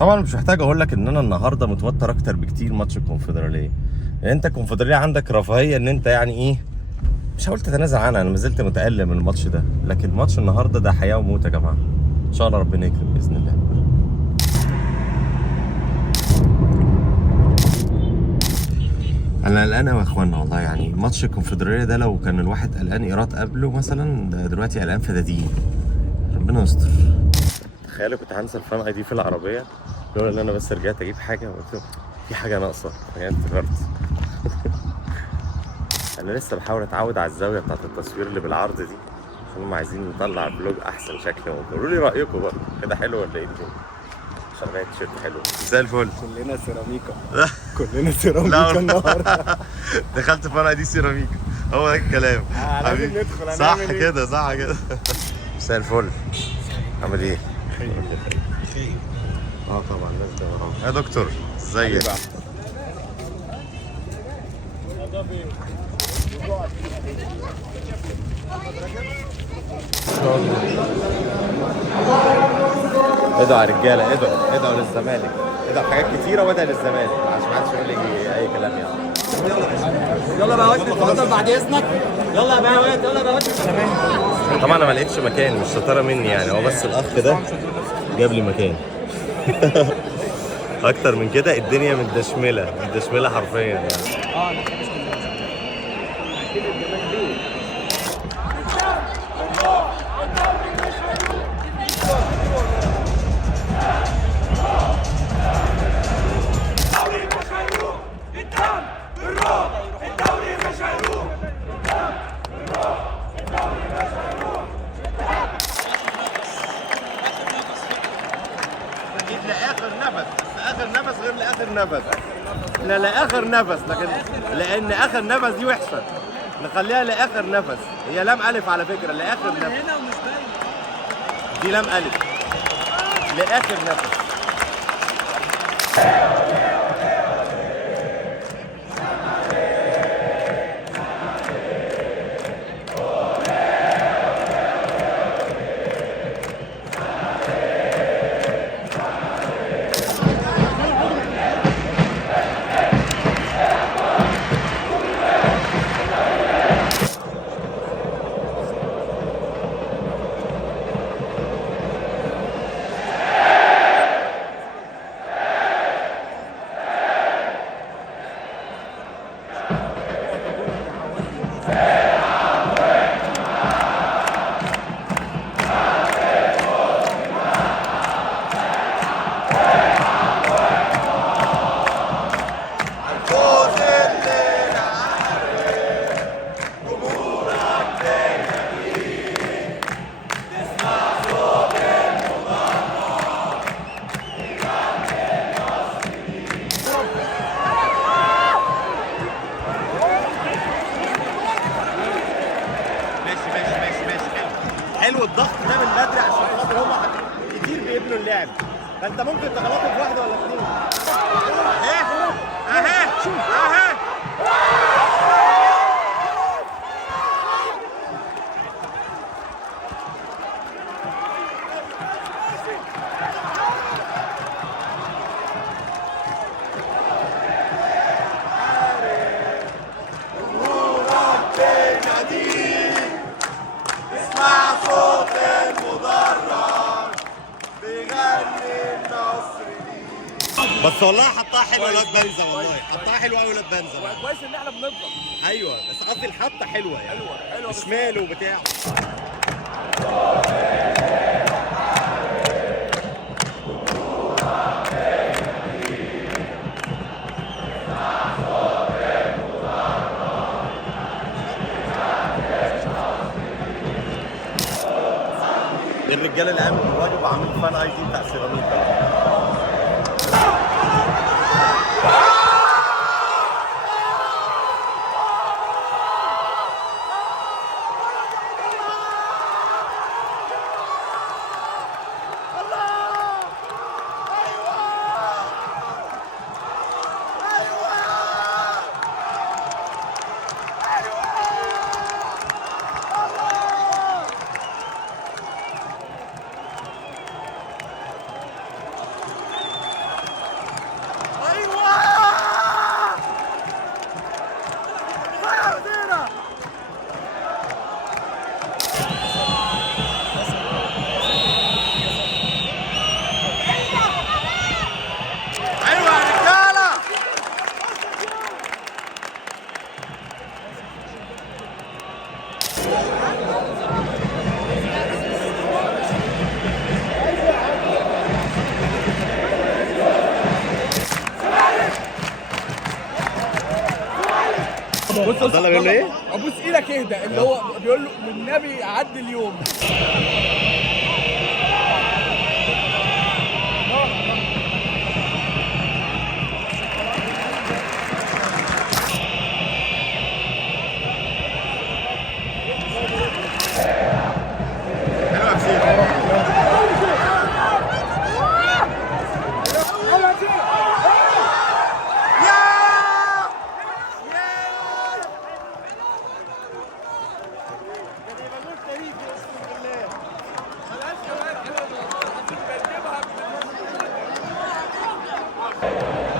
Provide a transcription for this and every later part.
طبعا مش محتاج اقول لك ان انا النهارده متوتر اكتر بكتير ماتش الكونفدراليه. يعني انت الكونفدراليه عندك رفاهيه ان انت يعني ايه، مش هقول تتنازل عنها، انا ما زلت متالم من الماتش ده، لكن ماتش النهارده ده حياه وموت يا جماعه. ان شاء الله ربنا يكرم باذن الله. انا قلقان قوي يا اخوانا والله. يعني ماتش الكونفدراليه ده لو كان الواحد قلقان ايراد قبله مثلا، ده دلوقتي قلقان فدادين. ربنا يستر. تخيل كنت هنسى الفان اي دي في العربيه، لولا ان انا بس رجعت اجيب حاجه وقلت له في حاجه ناقصه، يعني افتكرت. انا لسه بحاول اتعود على الزاويه بتاعت التصوير اللي بالعرض دي، عشان هم عايزين نطلع فلوج احسن شكل. قولوا لي رايكم بقى، كده حلو ولا ايه الدنيا؟ عشان بقى التيشيرت حلو زي الفل. كلنا سيراميكا. كلنا سيراميكا النهارده. دخلت فان اي دي سيراميكا، هو ده الكلام. لازم ندخل. صح كده، صح كده. مساء الفل. عامل ايه؟ خير. طبعا لازم اهو يا دكتور. ازيك؟ ادعوا يا رجاله، ادعوا للزمالك، ادعوا حاجات كتيره وادعوا للزمالك عشان ما حدش يقول لي اي كلام يعني. يلا بقى واد اتفضل بعد اذنك. يلا بقى واد، يلا بقى واد. طبعا انا ما لقيتش مكان، مش شطاره مني يعني، هو بس الاخ ده جاب لي مكان. اكتر من كده الدنيا متدشمله حرفيا يعني. اخر نفس غير لاخر نفس. لا لاخر نفس، لكن لان اخر نفس دي وحشه، نخليها لاخر نفس. هي لام الف على فكره، لاخر نفس. دي لام الف لاخر نفس. حلو الضغط ده من بدري عشان خاطر هم كتير بيبنوا اللعب، فانت ممكن تغلطهم في واحده ولا اثنين. اهي بس والله حطها حلوه الواد بنزا، والله حطها حلوه قوي الواد بنزا. كويس ان احنا بنضغط. ايوه بس قصدي الحطه حلوه يعني، حلوه شمال وبتاع. الرجاله اللي قاموا بالواجب وعاملين فان اي دي بتاع سيراميكا. بص عبد الله بيقول له ايه؟ ابوس ايدك اهدى، اللي هو بيقول له والنبي عدي اليوم.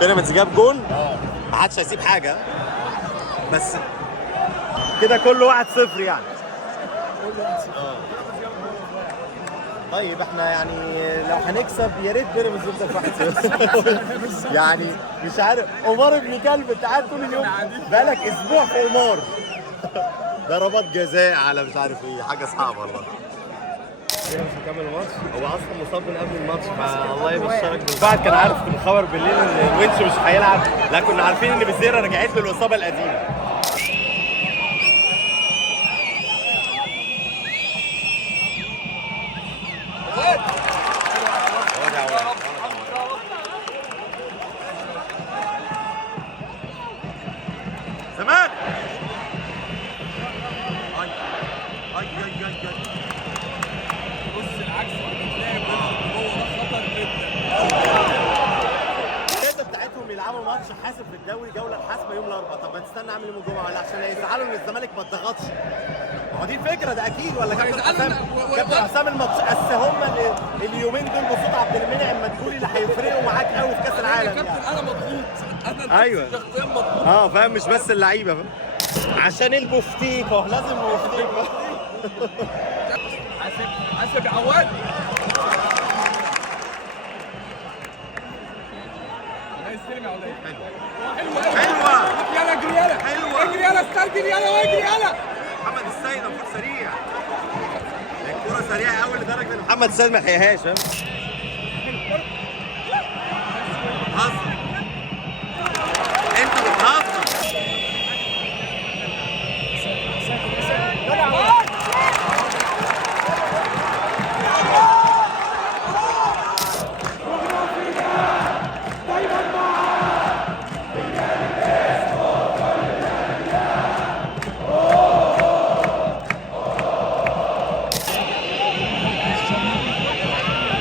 بيراميدز جاب جون، ما حدش هيسيب حاجه، بس كده كله 1-0 يعني. طيب احنا يعني لو هنكسب يا ريت بيراميدز يفضل في 1-0 يعني مش عارف، قمار ابن كلب انت قاعد طول اليوم بقالك اسبوع في قمار. ضربات جزاء على مش عارف ايه، حاجه صعبه والله. بيراميدز مكمل الماتش، هو اصلا مصاب من قبل الماتش، فالله يبشرك. الواحد كان عارف في الخبر بالليل ان الونش مش هيلعب، لا كنا عارفين ان بيزيرا رجعت له الاصابه القديمه. زمان بص العكس بتلاقي جوه ده خطر جدا. الكده بتاعتهم يلعبوا ماتش حاسم في الدوري، جوله الحاسمه يوم الاربعاء، طب ما تستنى اعمل يوم الجمعه ولا عشان يزعلوا ان الزمالك ما اتضغطش؟ ما هو دي الفكره ده اكيد، ولا كابتن حسام الماتش اصل هم اليومين دول بصوت عبد المنعم مدبولي اللي هيفرقوا معاك قوي في كاس العالم. يا كابتن انا مضغوط، انا ايوه شخصيا مضغوط. فاهم، مش بس اللعيبه فاهم، عشان البفتيكه لازم البفتيكه. حاسب يا عواد. استلم يا عواد. حلوه يلا اجري يلا، حلوه اجري يلا، استرجل يلا واجري يلا. محمد السيد المفروض سريع، الكوره سريعه قوي لدرجه ان محمد السيد ما لحقهاش. فاهم؟ بتهزر انت بتهزر.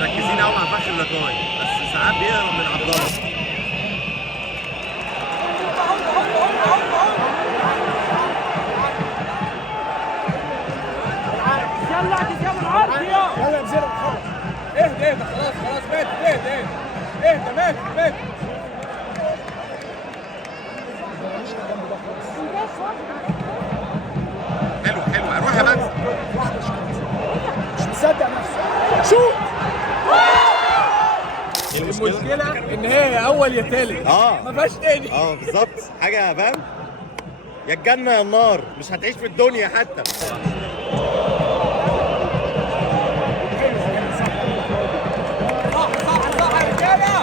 مركزين قوي مع فخر اللقاي، بس ساعات بيهرب من عبد الله. يلا يا بزيرة خلاص. اهدى خلاص مات اهدى مات. حلو روح يا بنزل. مش مصدق نفسه. شوف المشكلة ان هي اول يا تالت، ما فيهاش تاني. بالظبط، حاجه فاهم، يا الجنه يا النار، مش هتعيش في الدنيا حتى. صح يا رجاله.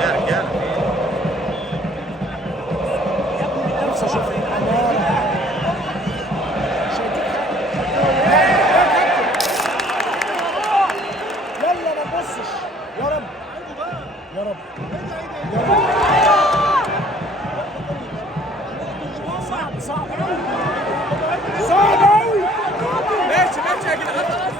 يا رجاله يلا ما تبصش يا رب. صعب قوي. ماشي يا جدعان خلاص.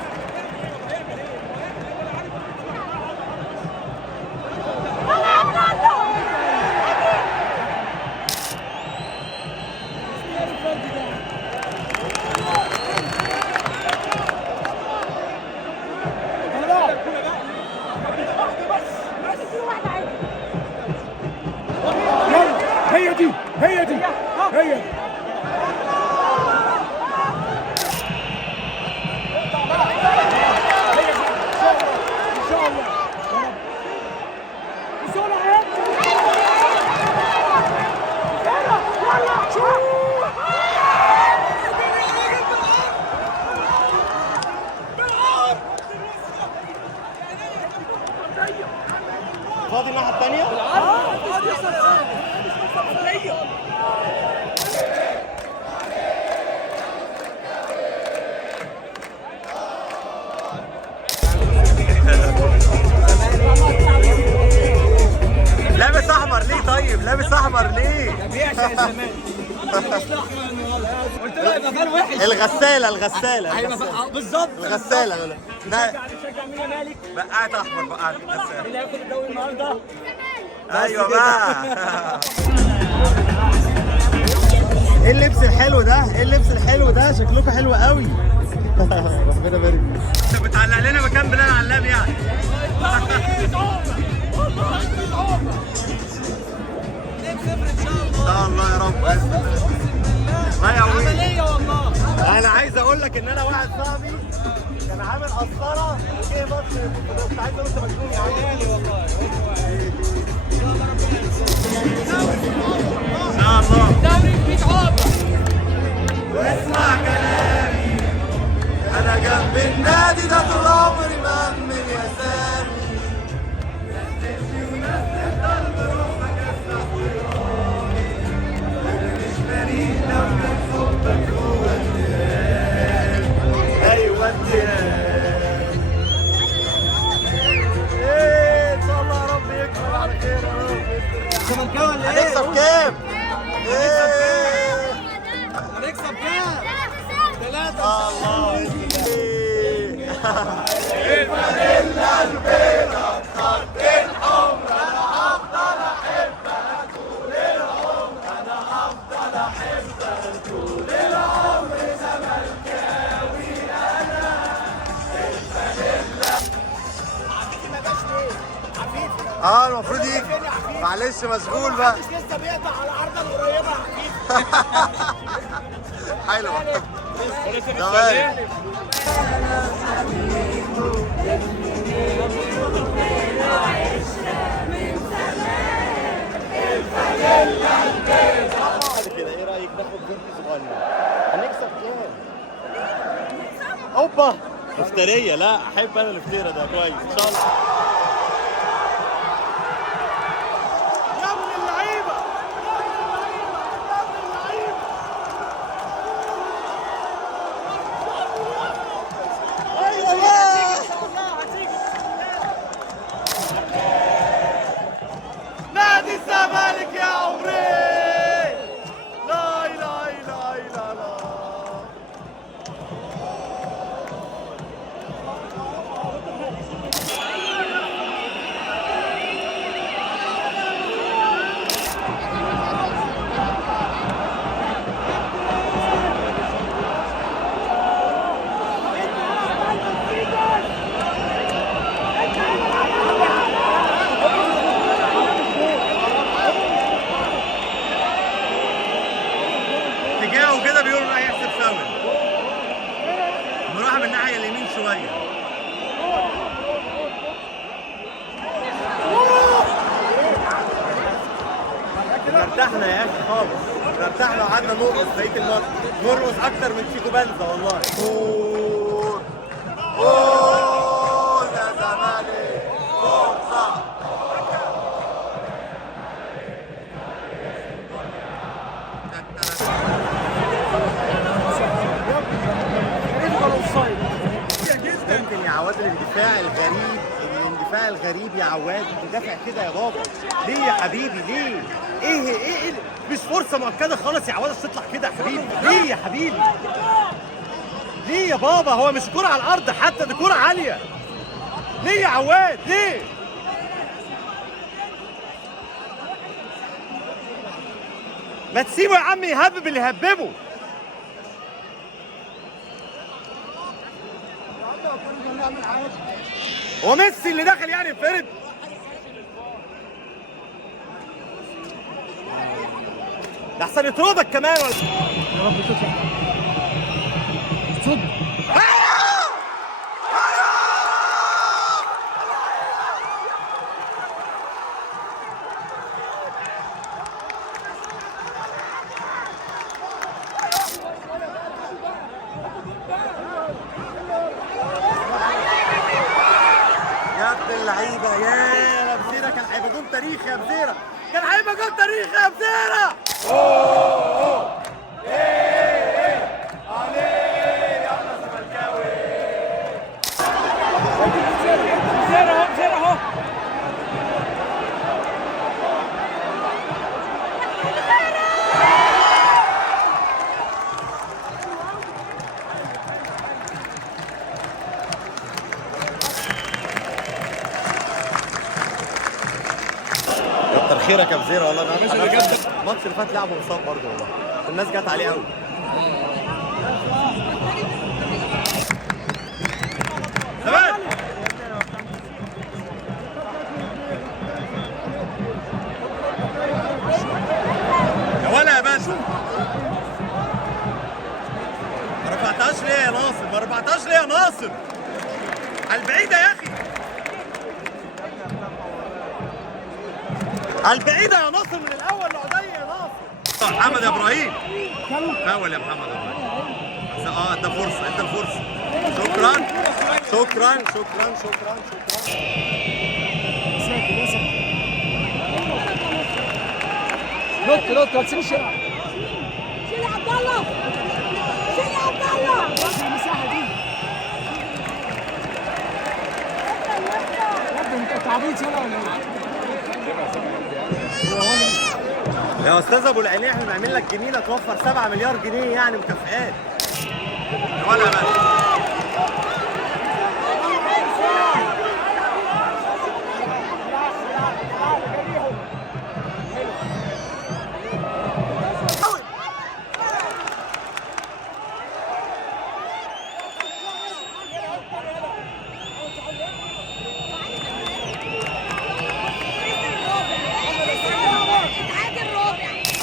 هي دي ان شاء الله بسرعه يلا شوف. طيب لابس احمر ليه؟ ما بيعش الزمالك. قلت له هيبقى فال وحش. الغسالة هيبقى بالظبط الغسالة ده بتشجع مين يا مالك؟ بقعت احمر بقعت مين غسالة. اللي هياخد الدوري النهارده؟ ايوه بقى. ايه اللبس الحلو ده؟ ايه اللبس الحلو ده؟ شكلكم حلو قوي. ربنا يبارك. انت بتعلق لنا مكان بلال علام يعني. ان شاء الله يا رب. لا يا عمليه والله. انا عايز اقول لك ان انا واحد صاحبي كان عامل قسطره وجه مصر. كنت عايز اقول انت مجنون يا عم. والله ان شاء الله. دوري في عقبه. واسمع كلامي انا جنب النادي ده طول عمري مأمن يا سامي. ايوه التراب. ايه ان شاء الله يا رب يكمل على خير يا رب. زملكاوي ولا ايه؟ هنكسب كام؟ ايه هنكسب كام؟ 3 الله الفانيلا البيضاء خط الحمر انا هفضل احبك طول العمر. انا هفضل احبك طول العمر. زملكاوي انا. المفروض يجي. معلش مشغول بقى. لسه بيقطع على العرضه القريبه يا حبيبي. حلو. تمام. كده ايه رايك ناخد بنت صغير؟ هنكسب كام؟ اوبا مفتريه. لا احب انا الافتراء ده كويس ان شاء الله. يا ابن اللعيبه. نادي الزمالك يا عمري. لا اله الا الله. اتجاهه كده بيقول راح يحسب فاول. نروح من الناحيه اليمين شويه. ارتحنا يا اخي خالص. ارتحنا وقعدنا نرقص بقيه الماتش. نرقص اكتر من شيكو بنزا والله. جول يا زمالك. ممكن يا عواد الاندفاع الغريب يا عواد تدافع كده يا بابا. ليه يا حبيبي ليه؟ ايه مش فرصه مؤكده خالص يا عواد تطلع كده يا حبيبي. ليه يا حبيبي؟ ليه يا بابا؟ هو مش كرة على الارض حتى، دي كرة عاليه. ليه يا عواد ليه؟ ما تسيبه يا عم يهبب اللي يهببه. هو ميسي اللي دخل يعني ينفرد؟ ده احسن يطردك كمان. يا رب تطلع. صد. يا ابن اللعيبه يا بزيرة. كان هيبقى جول تاريخي يا بزيرة. كان هيبقى جول تاريخي يا بزيرة. خيرك يا بزيرة والله. الماتش اللي فات لعبه مصاب برضه والله، الناس جت عليه قوي. تمام يا ولا يا باشا. ما رفعتهاش ليه يا ناصر؟ ما رفعتهاش ليه يا ناصر؟ على البعيدة يا أخي، على البعيدة يا ناصر من الأول لعدي يا ناصر. محمد يا إبراهيم فاول يا محمد يا إبراهيم. أنت فرصة، أنت الفرصة. شكرا شكرا شكرا شكرا شكرا. نط ما تسيبش يلعب. شيل يا عبد الله، شيل يا عبد الله. المساحة دي يا ابني انت تعبيط يلا ولا ايه؟ يا استاذ ابو العينيه احنا بنعمل لك جميله توفر 7 مليار جنيه يعني مكافئات. ولا بس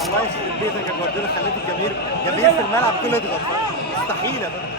الله يخرب بيتك يا جوارديولا، خليت الجماهير في الملعب كله يضغط. مستحيل يا باشا.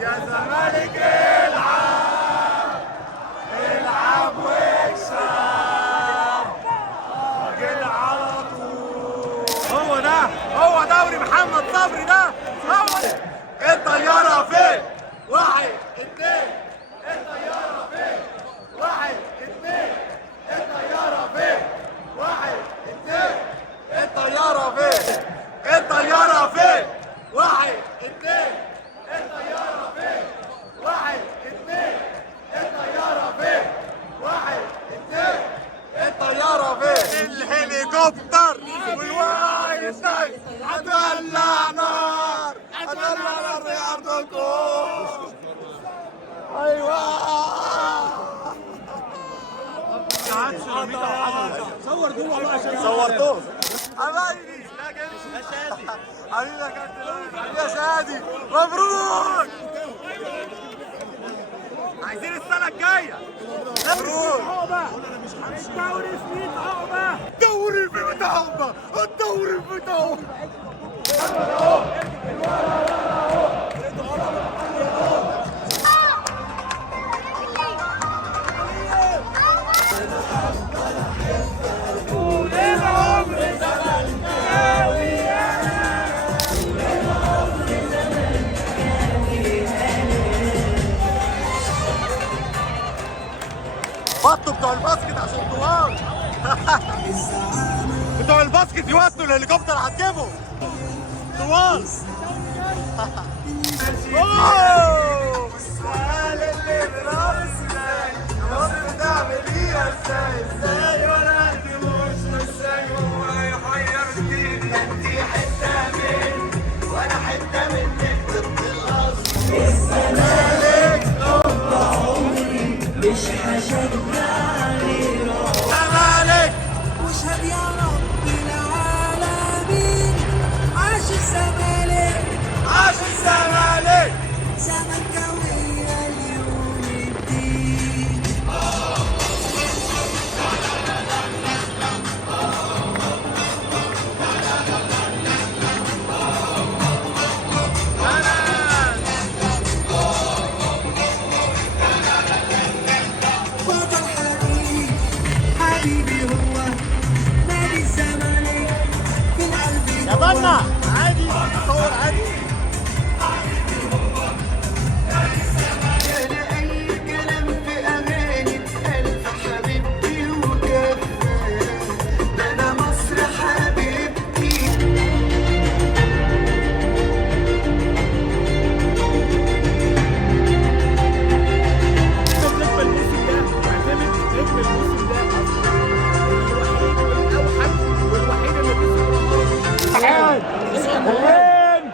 يا زمالك العب العب واكسب راجل على طول. هو دوري محمد صبري ده. هو الطيارة فين؟ 1 2 الطيارة فين؟ 1 2 الطيارة فين؟ 1 2 الطيارة فين؟ الطيارة فين؟ 1 2 الطيارة فين؟ 1 2 الطيارة فين؟ 1 2 الطيارة فين؟ الهليكوبتر والوايد هتولع نار، هتولع نار يا عبدكم. ايوه صور جوه بقى عشان صورتوه حبايبي. يا شادي حبيبي يا كابتن، حبيبي يا شادي، مبروك. عايزين السنة الجاية. مبروك. الدوري في 100 عقبة. الدوري في 100 عقبة. الدوري في 100 عقبة. بطوا بتوع الباسكت عشان طوال. بتوع الباسكت يوطوا الهليكوبتر هتجيبه طوال. اوه السؤال اللي براسك نص تعمل ايه واشهد يا رب العالمين. عاش الزمالك عاش الزمالك. زملكاوية اليوم الدين. بطل حبيبي حبيبي هو نادي الزمالك في القلب. يا ضنا عادي تصور عادي. أنا أي كلام في أغاني اتقال في حبيبتي وكفاية. ده أنا مصر حبيبتي. نجم الموسم ده معتمد نجم الموسم ده الوحيد والاوحد والوحيد اللي كسب حلال حلال.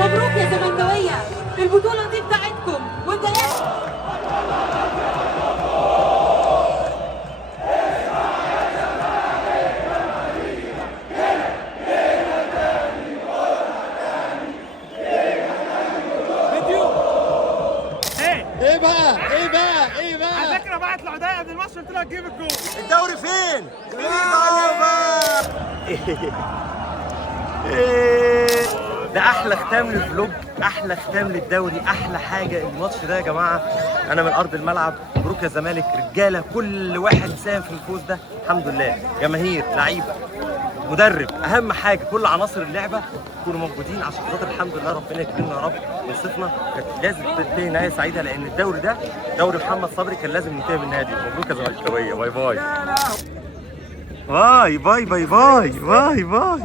مبروك يا زملكاوية، البطولة دي بتاعتكم وانت ايه بقى ايه بقى ايه بقى؟ على فكره بعت العدايه قبل الماتش قلت لها تجيب الجول. الدوري فين؟ فين بابا؟ إيه. ده احلى ختام للفلوج، احلى ختام للدوري، احلى حاجه الماتش ده يا جماعه. انا من ارض الملعب، مبروك يا زمالك رجاله، كل واحد ساهم في الفوز ده الحمد لله. جماهير، لعيبه، مدرب، اهم حاجه كل عناصر اللعبه يكونوا موجودين عشان خاطر الحمد لله ربنا يكرمنا يا رب ونصفنا. كانت لازم تنتهي نهايه سعيده لان الدوري ده دوري محمد صبري كان لازم ينتهي بالنهايه دي. مبروك يا زملكاويه. باي باي باي باي باي باي باي باي.